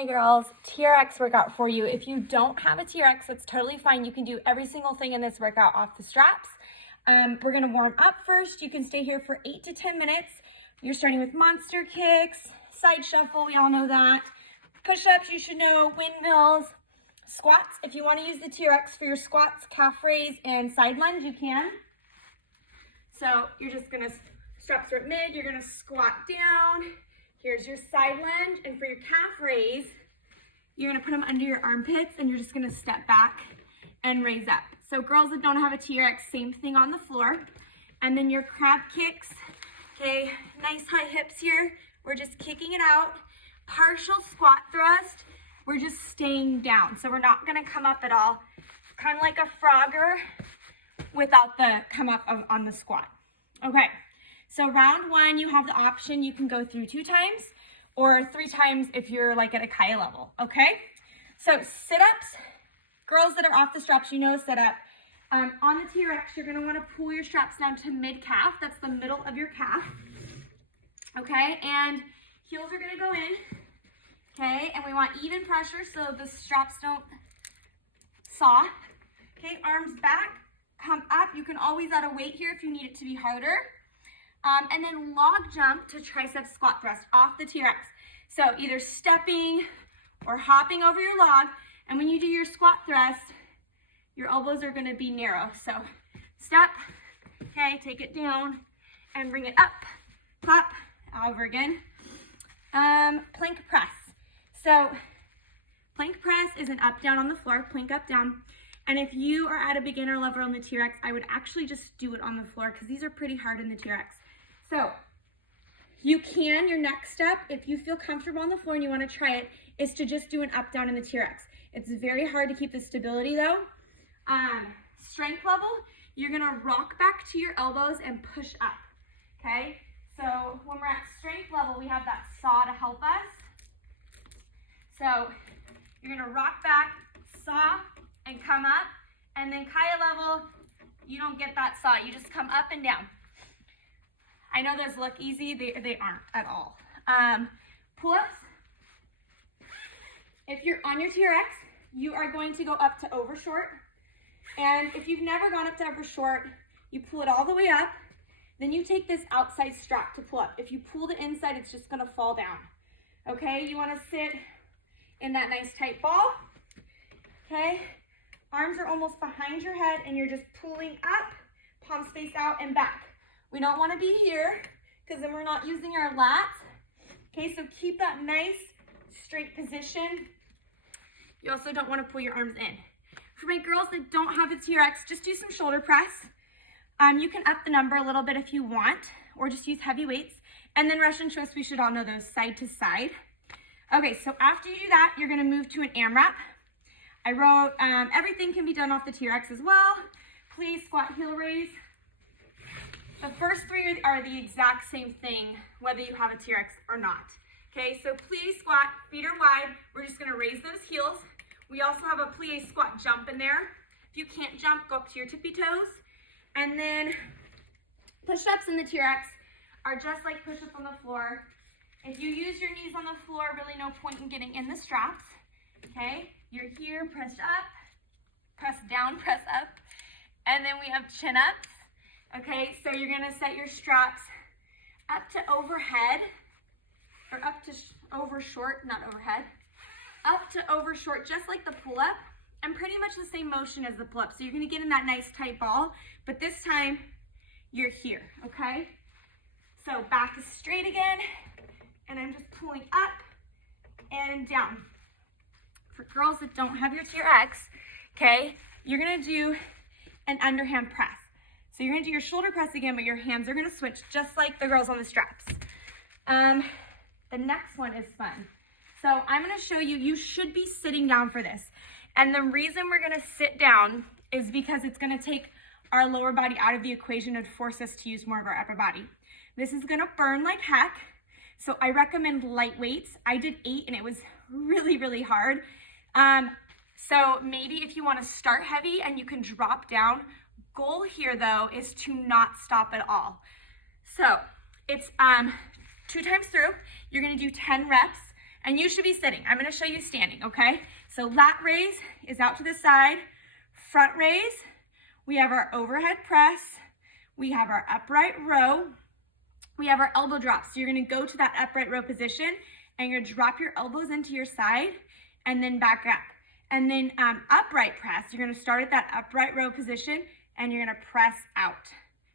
Hi girls, TRX workout for you. If you don't have a TRX, that's totally fine. You can do every single thing in this workout off the straps. We're gonna warm up first. You can stay here for 8 to 10 minutes. You're starting with monster kicks, side shuffle, we all know that. Push-ups, you should know, windmills, squats. If you wanna use the TRX for your squats, calf raise, and side lunge, you can. So you're just gonna, straps are at mid, you're gonna squat down. Here's your side lunge, and for your calf raise, you're gonna put them under your armpits and you're just gonna step back and raise up. So girls that don't have a TRX, same thing on the floor. And then your crab kicks, okay, nice high hips here. We're just kicking it out. Partial squat thrust, we're just staying down. So we're not gonna come up at all. Kind of like a frogger without the come up on the squat. Okay. So round one, you have the option, you can go through 2 times or 3 times if you're like at a Kaia level, okay? So sit-ups, girls that are off the straps, you know sit-up. On the TRX, you're gonna wanna pull your straps down to mid-calf, that's the middle of your calf, okay? And heels are gonna go in, okay? And we want even pressure so the straps don't saw. Okay, arms back, come up. You can always add a weight here if you need it to be harder. And then log jump to tricep squat thrust off the TRX. So either stepping or hopping over your log. And when you do your squat thrust, your elbows are gonna be narrow. So step, okay, take it down and bring it up, clap, over again. Plank press. So plank press is an up, down on the floor, plank up, down. And if you are at a beginner level on the TRX, I would actually just do it on the floor because these are pretty hard in the TRX. So you can, your next step, if you feel comfortable on the floor and you want to try it, is to just do an up, down in the TRX. It's very hard to keep the stability though. Strength level, you're going to rock back to your elbows and push up, okay? So when we're at strength level, we have that saw to help us. So you're going to rock back, saw, and come up. And then Kaia level, you don't get that saw. You just come up and down. I know those look easy. They aren't at all. Pull-ups. If you're on your TRX, you are going to go up to over short. And if you've never gone up to over short, you pull it all the way up. Then you take this outside strap to pull up. If you pull the inside, it's just going to fall down. Okay, you want to sit in that nice tight ball. Okay, arms are almost behind your head and you're just pulling up, palms face out and back. We don't want to be here because then we're not using our lats. Okay, so keep that nice straight position. You also don't want to pull your arms in. For my girls that don't have a TRX, just do some shoulder press. You can up the number a little bit if you want, or just use heavy weights. And then Russian twists, we should all know those, side to side. Okay, so after you do that, you're going to move to an AMRAP. I wrote, everything can be done off the TRX as well. Please squat, heel raise. The first 3 are the exact same thing, whether you have a TRX or not. Okay, so plie squat, feet are wide. We're just gonna raise those heels. We also have a plie squat jump in there. If you can't jump, go up to your tippy toes. And then push-ups in the TRX are just like push-ups on the floor. If you use your knees on the floor, really no point in getting in the straps. Okay, you're here, press up, press down, press up. And then we have chin-ups. Okay, so you're gonna set your straps up to overhead, or up to over short, not overhead, up to over short, just like the pull-up, and pretty much the same motion as the pull-up. So you're gonna get in that nice tight ball, but this time you're here, okay? So back is straight again, and I'm just pulling up and down. For girls that don't have your TRX, okay, you're gonna do an underhand press. So you're gonna do your shoulder press again, but your hands are gonna switch just like the girls on the straps. The next one is fun. So I'm gonna show you, you should be sitting down for this. And the reason we're gonna sit down is because it's gonna take our lower body out of the equation and force us to use more of our upper body. This is gonna burn like heck. So I recommend light weights. I did 8 and it was really, really hard. So maybe if you wanna start heavy and you can drop down, goal here though is to not stop at all. So it's 2 times through. You're gonna do 10 reps. And you should be sitting. I'm gonna show you standing, okay? So lat raise is out to the side. Front raise, we have our overhead press. We have our upright row. We have our elbow drop. So you're gonna go to that upright row position and you're gonna drop your elbows into your side and then back up. And then upright press, you're gonna start at that upright row position and you're gonna press out,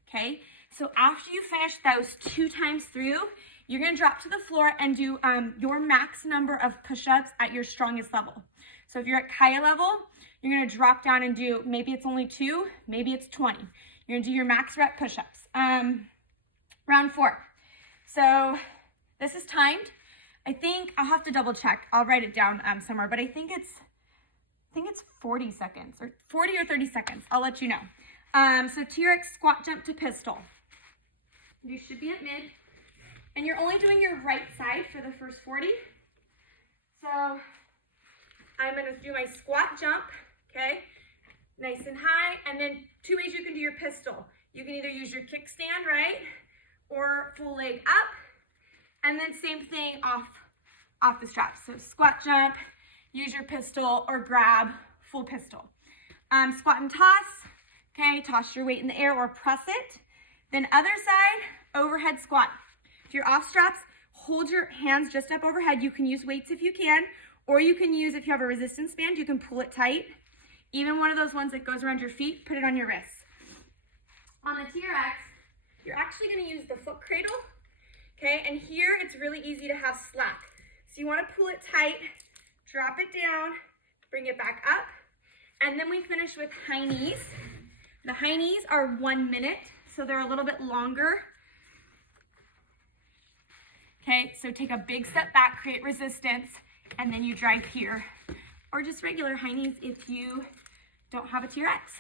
okay? So after you finish those 2 times through, you're gonna drop to the floor and do your max number of push-ups at your strongest level. So if you're at Kaia level, you're gonna drop down and do, maybe it's only 2, maybe it's 20. You're gonna do your max rep push-ups. Round 4. So this is timed. I think I'll have to double check. I'll write it down somewhere, but I think it's 40 seconds or 40 or 30 seconds. I'll let you know. So TRX squat jump to pistol. You should be at mid. And you're only doing your right side for the first 40. So I'm gonna do my squat jump, okay? Nice and high. And then 2 ways you can do your pistol. You can either use your kickstand, right? Or full leg up. And then same thing off the straps. So squat jump, use your pistol, or grab full pistol. Squat and toss, okay? Toss your weight in the air or press it. Then other side, overhead squat. If you're off straps, hold your hands just up overhead. You can use weights if you can, or you can use, if you have a resistance band, you can pull it tight. Even one of those ones that goes around your feet, put it on your wrists. On the TRX, you're actually gonna use the foot cradle, okay? And here, it's really easy to have slack. So you wanna pull it tight, drop it down, bring it back up, and then we finish with high knees. The high knees are 1 minute, so they're a little bit longer. Okay, so take a big step back, create resistance, and then you drive here. Or just regular high knees if you don't have a TRX.